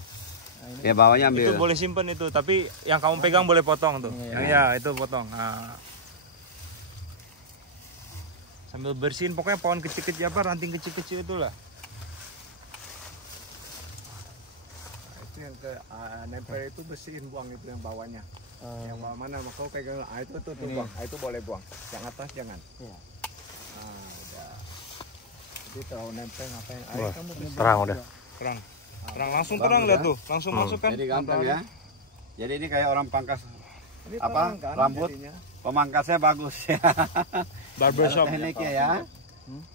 Ya bawahnya ambil. Itu boleh simpen itu, tapi yang kamu pegang boleh potong tuh. Yang ya itu potong. Nah. Sambil bersihin pokoknya pohon kecil-kecil apa ranting kecil-kecil itulah. Nah, itu yang ke nempel itu bersihin, buang itu yang bawahnya. Yang bawah mana kau pegang, itu tuh buang. Itu boleh buang. Yang atas jangan. Nah, udah. Jadi terlalu nempel ngapain? Wah, terang udah. Terang. Terang langsung terang lihat tuh. Langsung masukkan. Jadi gampang ya. Jadi ini kayak orang pangkas Ini apa? terang, kan, Rambut. jadinya. Pemangkasnya bagus ya. Barbershop. Tekniknya ya.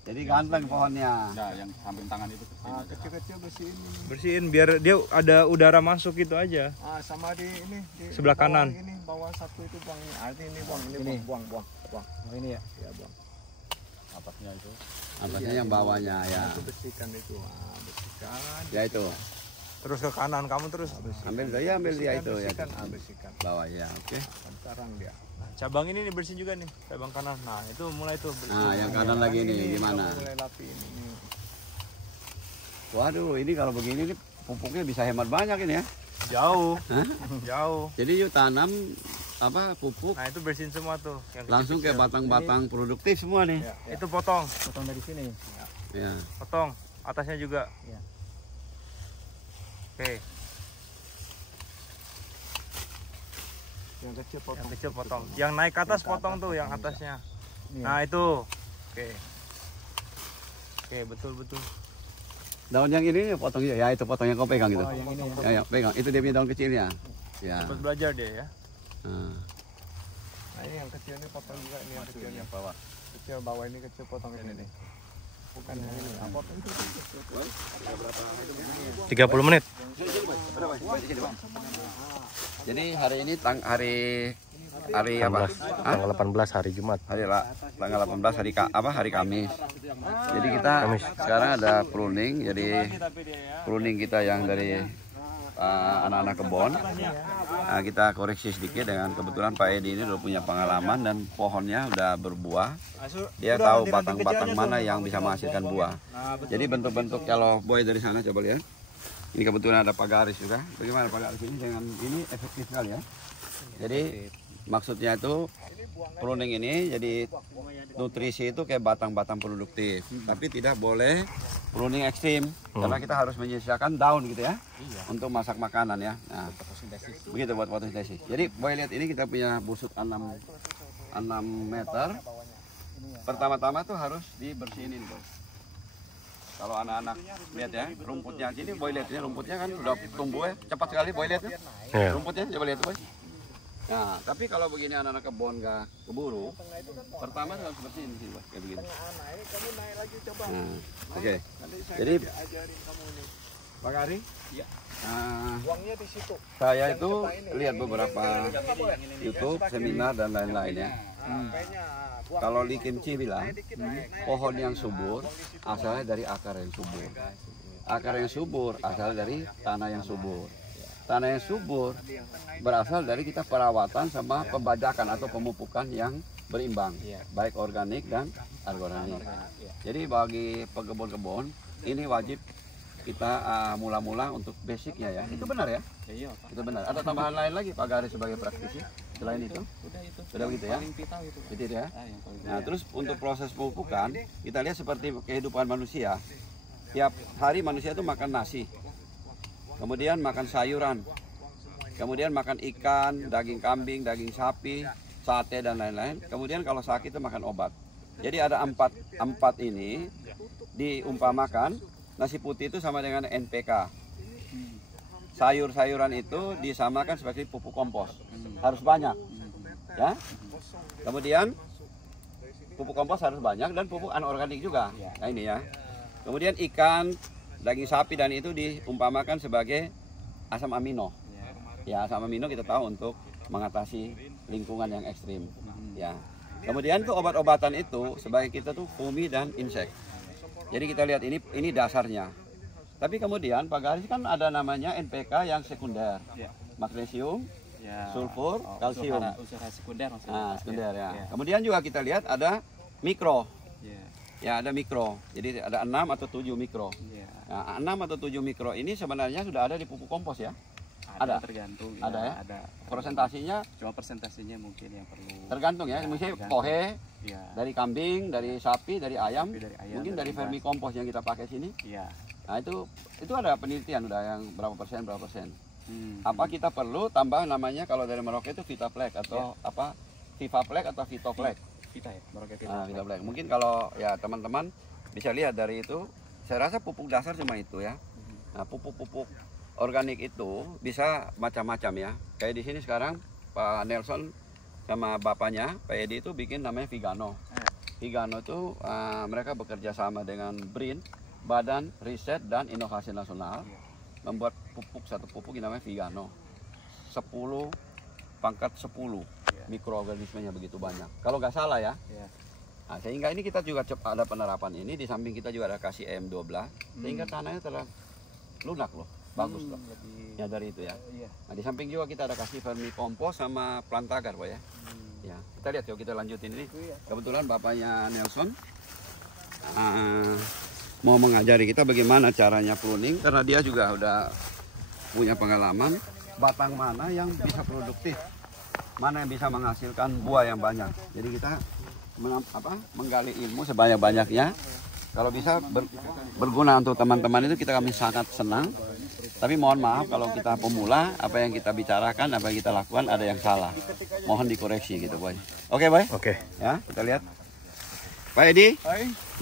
Jadi ganteng pohonnya. Nah, yang samping tangan itu Kecil-kecil bersihin ini. Bersihin biar dia ada udara masuk gitu aja. Sama di ini di Sebelah bawah kanan. Ini bawah satu itu buang ini. Ini buang, buang. Oh, ini ya? Ya buang. atasnya itu. Atasnya yang bawahnya ya. Itu bersihkan itu. Bersihkan. Ya itu. Terus ke kanan kamu terus. Ambil dia itu ya. Bersihkan. Bawahnya, oke. Sekarang dia. Nah, cabang ini nih bersih juga nih, cabang kanan. Nah, itu mulai tuh. Nah, yang kanan lagi nih gimana? Mulai lapi ini. Waduh, ini kalau begini nih pupuknya bisa hemat banyak ini ya. Jauh. Hah? Jauh. Jadi yuk tanam apa pupuk Nah, itu bersihin semua tuh. Yang langsung kayak batang-batang produktif semua nih. Ya. itu potong, Potong dari sini. Ya. potong. Atasnya juga. Ya. Oke, Yang kecil potong. yang kecil potong. Yang naik ke atas potong tuh, yang atasnya. Nah, itu. Oke. Oke, betul. Daun yang ini potong ya, itu potong yang kau pegang itu. Oh, yang ini ya. Ya, pegang. Itu dia punya daun kecilnya. Ya. Cepat belajar dia ya. Nah. Nah, ini yang kecil ini potong juga ini yang kecilnya bawah. Kecil bawah ini kecil potong ini nih. Bukan yang ini. Potong itu. 30 menit. Jadi hari ini hari apa? 18, tanggal 18 hari Jumat. Tanggal 18 hari Kamis. Jadi kita sekarang ada pruning. Jadi pruning kita yang dari anak-anak kebun. Nah, kita koreksi sedikit dengan kebetulan Pak Edi ini udah punya pengalaman dan pohonnya udah berbuah. Dia tahu batang-batang mana yang bisa menghasilkan buah. Jadi bentuk-bentuk kalau boy dari sana coba lihat. Ini kebetulan ada Pak Garis juga. Bagaimana Pak Garis ini dengan ini efektif sekali ya. Jadi maksudnya itu pruning ini jadi nutrisi itu kayak batang-batang produktif, tapi tidak boleh pruning ekstrim karena kita harus menyisihkan daun gitu ya untuk masak makanan ya. Nah, begitu buat fotosintesis. Jadi boleh lihat ini kita punya busuk 6 meter. Pertama-tama tuh harus dibersihin boy. Kalau anak-anak lihat ya rumputnya sini boy lihat ini rumputnya kan sudah tumbuh ya cepat sekali boy lihat ya. Rumputnya coba lihat boy. Nah, tapi kalau begini anak-anak kebun nggak keburu, pertama harus bersihin sih, kayak begini. Nah, oke. Jadi, Pak Ari, Buangnya di situ. saya itu lihat beberapa YouTube, seminar dan lain-lain ya. Kalau Lee Kim Chi bilang, pohon yang subur asalnya dari akar yang subur. Akar yang subur asalnya dari tanah yang subur. Tanah yang subur berasal dari kita perawatan sama pembajakan atau pemupukan yang berimbang, baik organik dan anorganik. Jadi bagi pekebun-kebun ini wajib kita mula-mula untuk basicnya ya. Itu benar ya? Itu benar. Ada tambahan lain lagi Pak Garis sebagai praktisi selain itu? Sudah begitu ya? Gitu ya. Nah terus untuk proses pemupukan kita lihat seperti kehidupan manusia. Tiap hari manusia itu makan nasi. Kemudian makan sayuran, kemudian makan ikan, daging kambing, daging sapi, sate dan lain-lain. Kemudian kalau sakit itu makan obat. Jadi ada empat ini diumpamakan nasi putih itu sama dengan NPK. Sayur-sayuran itu disamakan sebagai pupuk kompos. Harus banyak, ya. Kemudian pupuk kompos harus banyak dan pupuk anorganik juga. Nah ini ya. Kemudian ikan, daging sapi dan itu diumpamakan sebagai asam amino. Ya, asam amino kita tahu untuk mengatasi lingkungan yang ekstrim. Ya. Kemudian tuh obat-obatan itu sebagai kita tuh fumi dan insek. Jadi kita lihat ini dasarnya. Tapi kemudian Pak Garis kan ada namanya NPK yang sekunder. Magnesium, sulfur, kalsium. Unsur sekunder maksudnya. Nah, sekunder ya. Kemudian juga kita lihat ada mikro. Ya, ada mikro. Jadi ada 6 atau 7 mikro. Iya. Nah, 6 atau 7 mikro ini sebenarnya sudah ada di pupuk kompos ya. Ada? Tergantung. Ada ya? Ada. Presentasinya Cuma presentasinya mungkin yang perlu. tergantung ya. Misalnya tergantung. pohe Iya. dari kambing, dari sapi, dari ayam, Dari ayam, mungkin dari vermi kompos yang kita pakai sini. Iya. Nah, itu ada penelitian udah yang berapa persen. Hmm. Apa kita perlu tambah namanya kalau dari Merauke itu Vitaflex atau apa? Vivaflex atau Vitoflex. Vita ya, Merauke Vita. Nah, Vitaflex. Mungkin kalau ya teman-teman bisa lihat dari itu, saya rasa pupuk dasar cuma itu ya. Nah, pupuk-pupuk organik itu bisa macam-macam ya. Kayak di sini sekarang Pak Nelson sama bapaknya Pak Edi itu bikin namanya Vigano. Vigano itu mereka bekerja sama dengan BRIN, Badan Riset dan Inovasi Nasional, membuat satu pupuk yang namanya Vigano. 10 pangkat 10 mikroorganismenya begitu banyak. Kalau nggak salah ya. Iya. Nah, sehingga ini kita juga ada penerapan ini, di samping kita juga ada kasih M12 sehingga tanahnya telah lunak loh, bagus loh. Ya dari itu ya. Iya. Nah, di samping juga kita ada kasih vermi kompos sama plantagar Pak ya. Ya, kita lihat yuk, kita lanjutin ini. Kebetulan bapaknya Nelson mau mengajari kita bagaimana caranya pruning karena dia juga udah punya pengalaman batang mana yang bisa produktif, mana yang bisa menghasilkan buah yang banyak. Jadi kita menggali ilmu sebanyak-banyaknya. Kalau bisa berguna untuk teman-teman itu kami sangat senang. Tapi mohon maaf kalau kita pemula, apa yang kita bicarakan, apa yang kita lakukan ada yang salah. Mohon dikoreksi gitu, Boy. Oke, Boy? Oke. Ya, kita lihat. Pak Edi?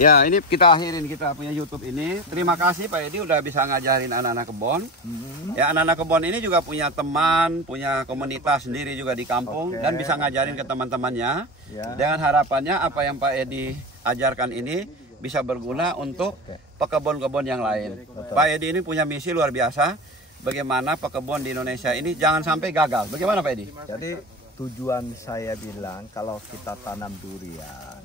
Ya, ini kita akhirin kita punya YouTube ini. Terima kasih Pak Edi udah bisa ngajarin anak-anak kebon. Ya, anak-anak kebon ini juga punya teman, punya komunitas sendiri juga di kampung dan bisa ngajarin ke teman-temannya. Dengan harapannya apa yang Pak Edi ajarkan ini bisa berguna untuk pekebun-kebun yang lain. Pak Edi ini punya misi luar biasa. Bagaimana pekebun di Indonesia ini jangan sampai gagal. Bagaimana Pak Edi? Jadi tujuan saya bilang kalau kita tanam durian,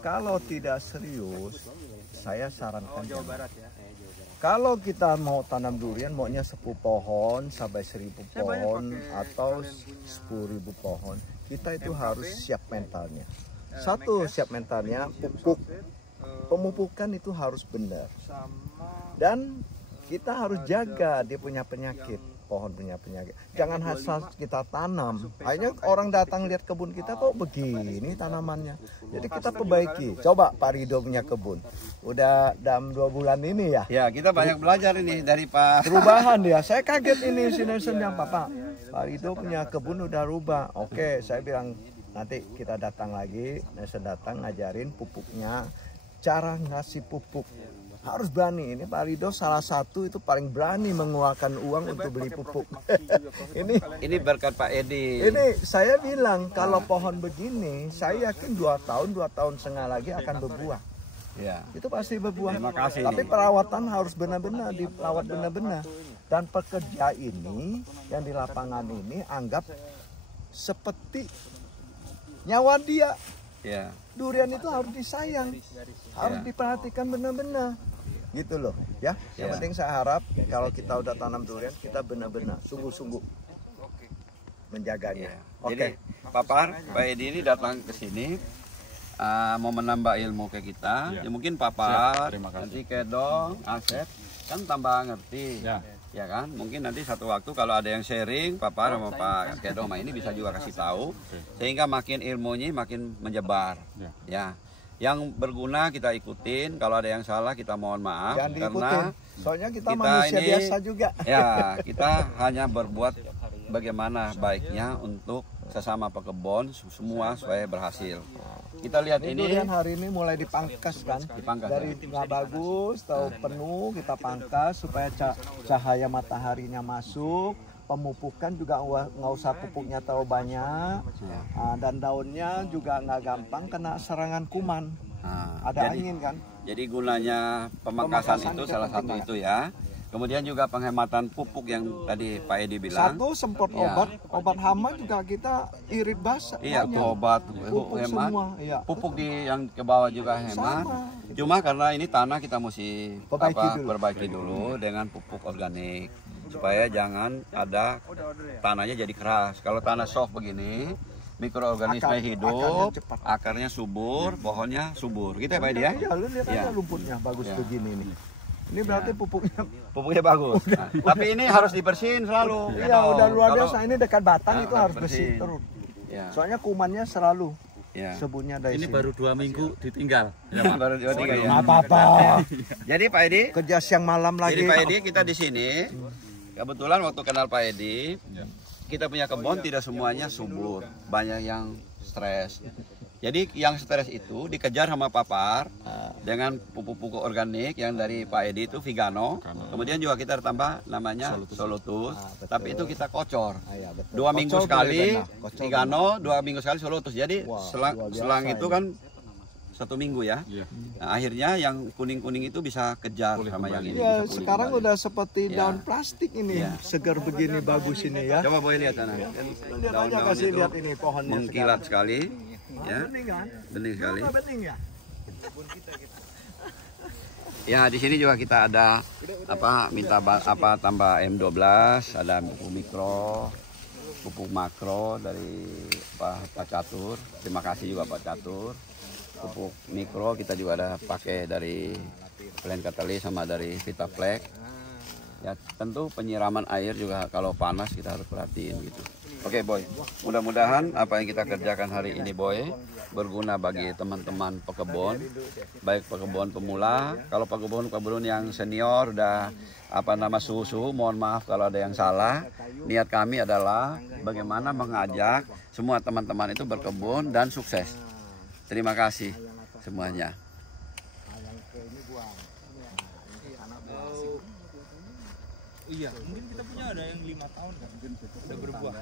kalau tidak serius, saya sarankan jangan. Kalau kita mau tanam durian, maunya 10 pohon sampai 1000 pohon atau 10.000 pohon, kita itu harus siap mentalnya. Satu, siap mentalnya, pemupukan itu harus benar. Dan kita harus jaga dia punya penyakit, pohon punya penyakit. Jangan asal kita tanam. Akhirnya orang datang lihat kebun kita kok begini tanamannya. Jadi kita perbaiki. Coba Pak Rido punya kebun. Udah dalam 2 bulan ini ya. Ya, kita banyak belajar ini dari Pak. Perubahan ya. Saya kaget ini si Nelson yang Pak Rido punya kebun udah rubah. Oke, saya bilang nanti kita datang lagi. Nelson datang ngajarin pupuknya. Cara ngasih pupuk harus berani. Ini Pak Rido salah satu itu paling berani mengeluarkan uang untuk beli pupuk. Ini berkat Pak Edi. Ini saya bilang kalau pohon begini, saya yakin 2 tahun setengah lagi akan berbuah. Ya. Itu pasti berbuah. Terima kasih. Tapi perawatan harus benar-benar diperawat benar-benar. Dan pekerja ini yang di lapangan ini anggap seperti nyawa dia. Ya. Durian itu harus disayang, harus diperhatikan benar-benar, gitu loh, ya. Yang penting saya harap kalau kita udah tanam durian, kita benar-benar sungguh-sungguh menjaganya. Jadi Papar, Pak Edi ini datang ke sini mau menambah ilmu ke kita. Ya mungkin Papar, nanti Kedong, Asep kan tambah ngerti. Ya kan, mungkin nanti satu waktu kalau ada yang sharing, Papar sama Pak Kedong ini bisa juga kasih tahu, sehingga makin ilmunya makin menyebar. Ya, yang berguna kita ikutin, kalau ada yang salah kita mohon maaf. Jangan karena diikutin. Soalnya kita manusia ini, biasa juga. Ya, kita hanya berbuat bagaimana baiknya untuk sesama pekebun semua supaya berhasil. Kita lihat ini durian hari ini mulai dipangkas kan, dari nggak bagus tahu penuh kita pangkas supaya cahaya mataharinya masuk. Pemupukan juga nggak usah pupuknya terlalu banyak, dan daunnya juga nggak gampang kena serangan kuman. Ada angin kan. Jadi gunanya pemangkasan itu salah satu itu ya. Kemudian juga penghematan pupuk yang tadi Pak Edi bilang. Satu semprot obat hama juga kita irit basah. Iya, obat pupuk hemat. Semua, iya. Pupuk yang ke bawah juga hemat. Cuma karena ini tanah kita mesti perbaiki dulu dengan pupuk organik supaya jangan ada tanahnya jadi keras. Kalau tanah soft begini, mikroorganisme akarnya hidup, cepat. akarnya subur, pohonnya subur. Gitu ya Pak Edi ya? Iya, lu lihat Iya. aja lumpurnya bagus Iya. begini nih. Ini berarti pupuknya. Pupuknya bagus. Nah, tapi ini harus dibersihin selalu. Iya, udah luar Kalau- biasa. Ini dekat batang Ah, itu harus harus bersih bersihin. terus. Ya. Soalnya kumannya selalu Ya. sebunnya dari Ini sini. baru 2 minggu ditinggal. Baru 2-3 ya. Nggak apa-apa. Jadi Pak Edi, Kerja siang malam lagi. jadi Pak Edi kita di sini kebetulan waktu kenal Pak Edi, kita punya kebun tidak semuanya subur, banyak yang stres. Jadi yang stres itu dikejar sama papar dengan pupuk-pupuk organik yang dari Pak Edi itu Vigano. Kemudian juga kita tambah namanya Solutus. Tapi itu kita kocor. Iya, betul. 2 minggu Kocor sekali boleh, benar. Kocor Vigano, 2 minggu sekali Solutus. Jadi Wah, selang, luar biasa selang itu ini. kan 1 minggu ya. Nah, akhirnya yang kuning-kuning itu bisa kejar sama yang ini. Ya, bisa pulih sekarang kembali. udah seperti Iya. daun plastik ini, Iya. segar begini bagus ini ya. Coba boleh lihat sana. Lihat aja Daun-daun kasih itu lihat ini pohonnya mengkilat sekali, sekarang. ya, Bening kan? bening sekali. Nggak bening ya? Ya di sini juga kita ada tambah M12, ada pupuk mikro, pupuk makro dari Pak Catur. Terima kasih juga Pak Catur. Pupuk mikro kita juga ada pakai dari Plant Catalyst sama dari Vitaflex. Ya tentu penyiraman air juga kalau panas kita harus perhatiin gitu. Oke Boy, mudah-mudahan apa yang kita kerjakan hari ini Boy berguna bagi teman-teman pekebun, baik pekebun pemula, kalau pekebun yang senior udah suhu-suhu, mohon maaf kalau ada yang salah. Niat kami adalah bagaimana mengajak semua teman-teman itu berkebun dan sukses. Terima kasih semuanya. Iya, mungkin kita punya ada yang 5 tahun kan, udah berbuah.